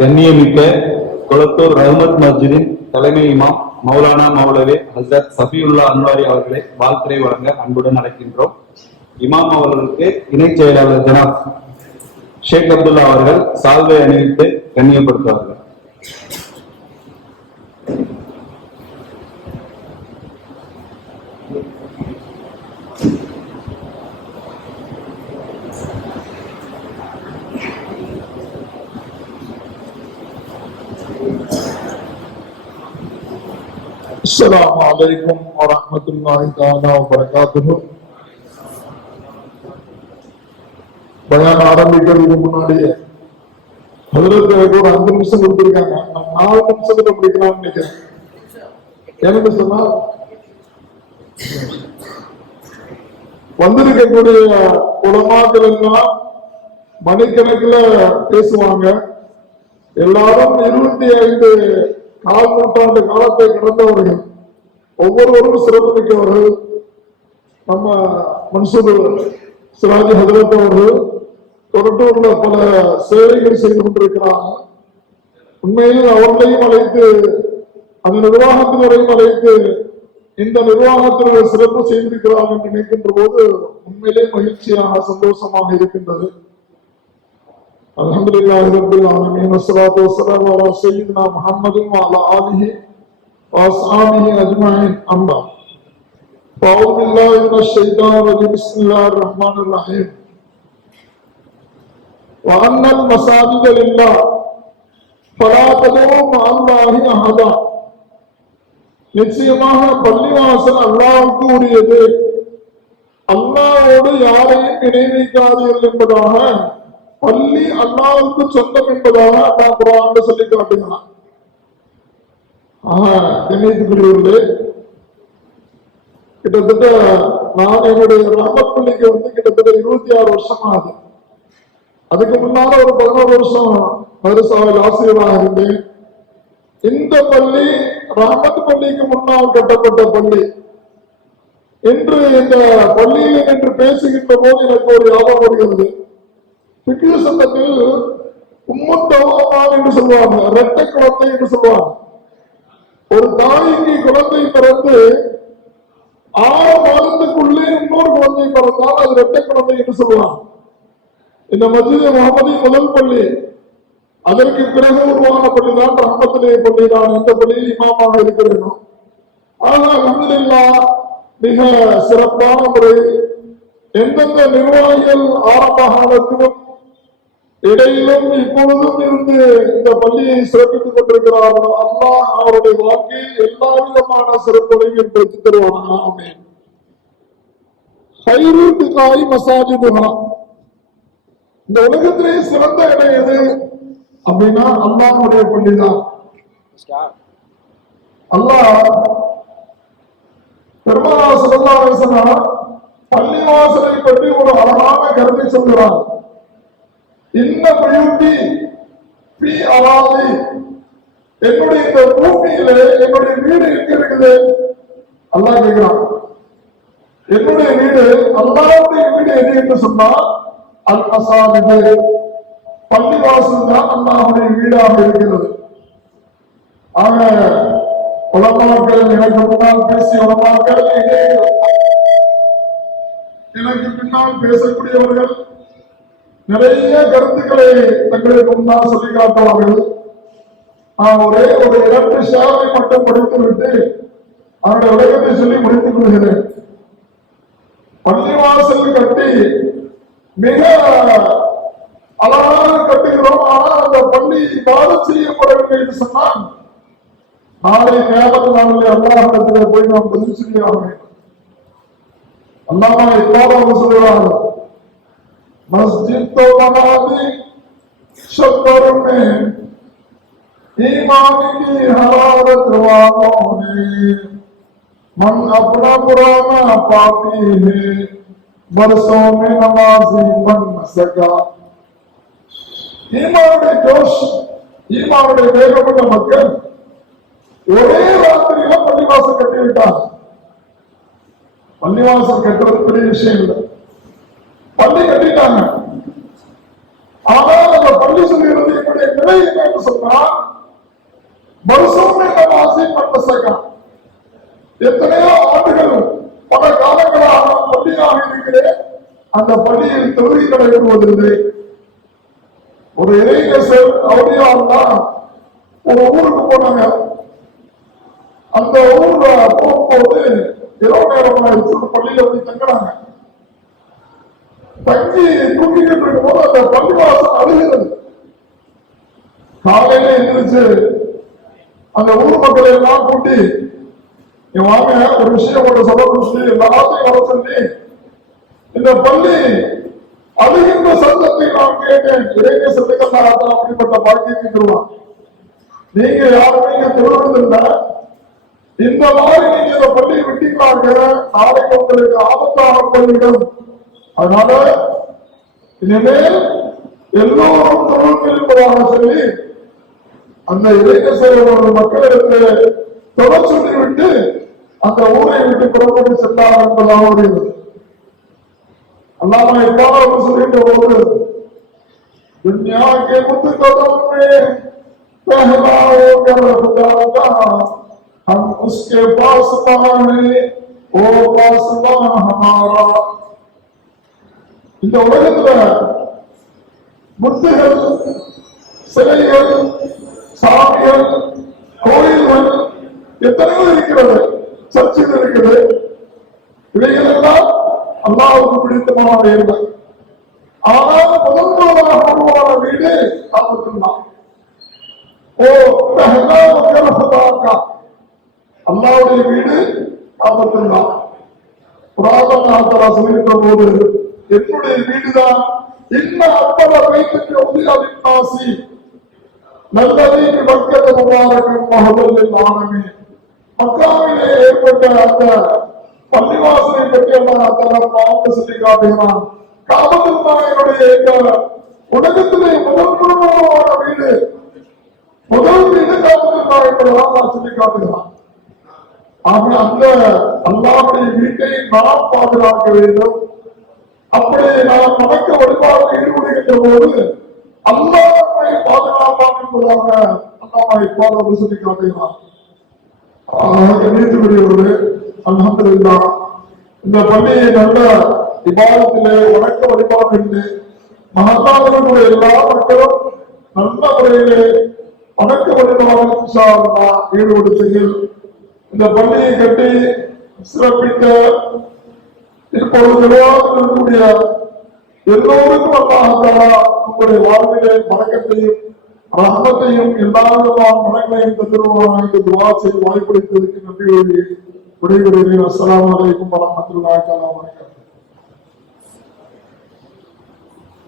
கண்ணியமிக்க கொளத்தூர் ரஹ்மத் மஸ்ஜிதின் தலைமை இமாம் மௌலானா மௌலவி ஹசரத் சஃபியுல்லா அன்வாரி அவர்களை வாழ்த்துரை வழங்க அன்புடன் அழைக்கின்றோம். இமாம் அவர்களுக்கு இணைச் செயலாளர் ஜனாப் ஷேக் அப்துல்லா அவர்கள் சால்வை அணிவித்து கண்ணியப்படுத்துவார்கள். அஸ்ஸலாமு அலைக்கும் வரஹ்மத்துல்லாஹி தஆலா வபரகாத்துஹு. பயான் ஆரம்பிக்கிறதுக்கு முன்னாடியே ஹஜ்ரத் ஒரு 5 நிமிஷம் கொடுத்திருக்காங்க. நான் 4 நிமிஷத்துல முடிக்கலாம்னு நினைக்கிறேன். எனக்கு சொன்னா வந்திருக்கக்கூடிய உலமாக்கள் எல்லாம் மணிக்கணக்கில் பேசுவாங்க. எல்லாரும் 25 கால் நூற்றாண்டு காலத்தை கடந்தவர்கள், ஒவ்வொருவரும் சிறப்பு மிக்கவர்கள். நம்ம மன்சூர் சிராஜ் ஹஜரத் அவர்கள் கொரட்டூர்ல பல சேவைகள் செய்து கொண்டிருக்கிறாங்க. உண்மையில் அவர்களையும் அழைத்து அந்த நிர்வாகத்தினரையும் அழைத்து இந்த நிர்வாகத்தினர் சிறப்பு செய்திருக்கிறார்கள் என்று நினைக்கின்ற போது உண்மையிலே மகிழ்ச்சியாக சந்தோஷமாக இருக்கின்றது. அல்ஹம்துலில்லாஹி ரப்பில் ஆலமீன் வஸ்ஸலாத்து வஸ்ஸலாமு அலா சய்யிதினா முஹம்மதின் வ அலா ஆலிஹி வ அஸ்ஹாபிஹி அஜ்மஈன். அம்மா ஃபஅஊது பில்லாஹி மினஷ் ஷைத்தானிர் ரஜீம். பிஸ்மில்லாஹிர் ரஹ்மானிர் ரஹீம். வ அன்னல் மஸாஜித லில்லாஹ் ஃபலா ததுஉ மஅல்லாஹி அஹதா. நிச்சயமாக பள்ளிவாசல் அல்லாஹ்வுக்கு உரியது, அல்லாஹ்வோடு யாரையும் இணை வைக்காதீர்கள் என்பதாக, பள்ளி அல்லாஹ்வுக்கு சொந்தம் என்பதாக அல்லாஹ் குர்ஆன்ல சொல்லி காட்டுகிறான். கண்ணியத்துக்குரியவர்களே, கிட்டத்தட்ட நான் என்னுடைய ரஹ்மத் பள்ளிக்கு கிட்டத்தட்ட 26 வருஷம் ஆகுது. அதுக்கு முன்னால ஒரு 11 வருஷம் மதரசாவில் ஆசிரியராக இருந்தேன். இந்த பள்ளி ரஹ்மத் பள்ளிக்கு முன்னால் கட்டப்பட்ட பள்ளி. இன்று இந்த பள்ளியில் என்று பேசுகின்ற போது எனக்கு ஒரு ஞாபகம் வருகிறது. பிக்ரு சட்டத்தில் உம்முத்தவமான் என்று சொல்லுவாங்க, இரட்டை குழந்தை என்று சொல்லுவாங்க. ஒரு தாய்க்கு குழந்தை பிறந்து 6 மாதத்துக்குள்ளே இன்னொரு குழந்தை பிறந்தால் அது இரட்டை குழந்தை என்று சொல்லுவாங்க. இந்த மஸ்ஜித் முஹம்மதி முதல் பள்ளி, அதற்கு பிறகு உருவான பள்ளிதான் ரஹ்மத்துல்லாஹி பள்ளி. நான் இந்த பள்ளியில் இமாமாக இருக்கிறேன். ஆனால் அல்ஹம்துலில்லாஹ் மிக சிறப்பான முறை எந்தெந்த நிர்வாகிகள் ஆரம்ப காலத்திலும் இடையிலும் இப்பொழுதும் இருந்து இந்த பள்ளியை சிறப்பித்துக் கொண்டிருக்கிறார்களோ அல்லாஹ் அவருடைய வாழ்க்கையில் எல்லா விதமான சிறப்புகளையும் பெற்று தருவாங்க. ஆமீன். ஹைருல் பிகாய் மஸாஜிதுஹா. இந்த உலகத்திலே சிறந்த இடம் எது அப்படின்னா அல்லாஹ்வுடைய பள்ளிதான். அல்லாஹ் பெருமானார் ஸல்லல்லாஹு அலைஹி வஸல்லம் பள்ளிவாசலை பற்றி ஒரு அழகான கருத்தை சொல்கிறார். இன்ன புயூதி ஃபீ அராதி. என்னுடைய இந்த பூமியிலே என்னுடைய வீடு எங்க இருக்குது? அல்லாஹ் கேட்கிறான். என்னுடைய வீடு, அல்லாஹ்வுடைய வீடு எது என்று சொன்னா அல் மஸாஜித், பள்ளிவாசல் தான் அல்லாஹ்வுடைய வீடாக இருக்கிறது. ஆக உலமாக்கள், எனக்கு முன்னால் பேசிய உலமாக்கள், எனக்கு பின்னால் பேசக்கூடியவர்கள் நிறைய கருத்துக்களை தங்களுக்கு முன்னால் சொல்லி காட்டுவார்கள். நான் ஒரே ஒரு 2 ஷாவை மட்டும் படித்து விட்டு அவருடைய விளக்கத்தை சொல்லி முடித்துக் கொள்கிறேன். பள்ளிவாசல் கட்டி மிக அழகாக கட்டுகிறோம். ஆனால் அந்த பள்ளி இபாதத் செய்யப்படவில்லை என்று சொன்னால் நாளை கியாமத் நாளிலே அல்லாஹ்விடத்திலே போய் நாம் பதில் சொல்லி ஆக வேண்டும். அல்லாஹ் இவ்வாறு சொல்கிறார்கள், मस्जिद तो बना दी शक्कर में ईमान की हरारत वालों ने, मन अपना पुराना पापी है बरसों में नमाजी बन न सका. ஈமானுடைய ஜோஷ், ஈமானுடைய வேகமுள்ள மக்கள் ஒரே ராத்திரியில பள்ளிவாசல் கட்டிவிட்டார். பள்ளிவாசல் கட்டுறது பெரிய விஷயம் இல்லை, பள்ளி கட்டிட்டாங்க. ஆனால் அந்த பள்ளி சொல்லுகிறது என்னுடைய நிலை என்னன்னு சொன்னா வருஷம் வாசி மட்டசகா எத்தனையோ ஆண்டுகள் பல காலங்களாக பள்ளியாக இருக்கிறேன். அந்த பள்ளியில் தொழுகை நடைபெறுவதில்லை. ஒரு இளைஞர் அவதியால் ஒரு ஊருக்கு போனாங்க. அந்த ஊர்ல போகும்போது இரவு நேரம் பள்ளியில போய் தங்கினாங்க. தங்கி தூக்கிட்டு இருக்கும்போது அந்த பள்ளிவாசல் அழுகிறது. காலையில எந்திரிச்சு அந்த ஊர் மக்களை எல்லாம் கூட்டி வாங்க ஒரு விஷயம் ஒரு சொல்லணும் சொல்லி எல்லாத்தையும் வர சொல்லி இந்த பள்ளி அழுகின்ற சத்தத்தை நான் கேட்டேன். இளைஞ சத்துக்கள் அப்படிப்பட்ட பாக்கியத்தை தருவான். நீங்க யாருமே இங்க தொழுவதில்லை. இந்த மாதிரி நீங்க இந்த பள்ளியை விட்டீங்களாங்க நாளைக்கு உங்களுக்கு ஆபத்தாக போய்விடும். அதனால இனிமேல் எல்லோரும் தொழில் இருப்பதாக சொல்லி அந்த இளைஞர் சேவை மக்களிடத்தில் தொலை சொல்லிவிட்டு அந்த ஊரை விட்டு புறப்பட்டு சென்றார் என்பதாக வருகிறது. அல்லாம எவ்வாறு சொல்லிட்ட போது दुनिया के मुतकदम में पहला होकर खुदा का हम उसके पासबान हैं, वो पासबान हमारा. இந்த உலகத்துல முத்துகள், சிலைகள், சாமிகள், கோயில்கள் எத்தனையோ இருக்கிறது, சர்ச்சைகள் இருக்குது. இவைகள் எல்லாம் அல்லாஹ்வுக்கு பிடித்தமான இல்லை. ஆனால் முதன்முதலாக உருவான வீடு காபத்துல்லாஹ். ஓ பஹலா வகரஃபதாக்கா, அல்லாஹ்வுடைய வீடு காபத்துல்லாஹ். குர்ஆன் சொல்லிட்ட போது என்னுடைய வீடுதான் இன்ன அப்பல வைத்துக்கு உதியாவின் நாசி நல்லதீக்கு மக்கள் முபாரக்கும் மஹதுல் ஆலமீ. மக்காவிலே ஏற்பட்ட அந்த பள்ளிவாசலை பற்றி அல்லாஹ் சொல்லி காட்டுகிறான். காபத்துல்லாஹ்வுடைய உலகத்திலே முதன்முதலான வீடு, முதல் வீடு காபத்துல்லாஹ் என்பதாக சொல்லி காட்டுகிறான். ஆக அந்த அல்லாஹ்வுடைய வீட்டை நாம் பாதுகாக்க வேண்டும். அப்படி நாம் வணக்க வழிபாடு ஈடுபடுகின்ற போது அல்லாஹ்வை பாதுகாப்பான் என்பதாக அல்லாஹ் இப்போது சொல்லி காட்டுகிறான். நீதிபதியோடு அல்ஹம்துலில்லாஹ் இந்த பள்ளியை நல்ல விவாதத்திலே வணக்க வழிபாடு மகத்தாளர்களுடைய எல்லா மக்களும் நல்ல முறையிலே வணக்க வழிபாடு ஈடுபடுத்துங்கள். இந்த பள்ளியை கட்டி சிறப்பித்த இப்பொழுது இருக்கக்கூடிய எல்லோருக்கும் அல்லாஹ் உங்களுடைய வாழ்விலே வணக்கத்தையும் ரஹ்மத்தையும் எல்லா விதமான மனங்களையும் தந்துருவாங்க. துஆ செய்து வாய்ப்பளித்ததற்கு நன்றி விடைபெறுகிறேன். அஸ்ஸலாமு அலைக்கும் வரஹ்மத்துல்லாஹி வபரகாத்துஹு.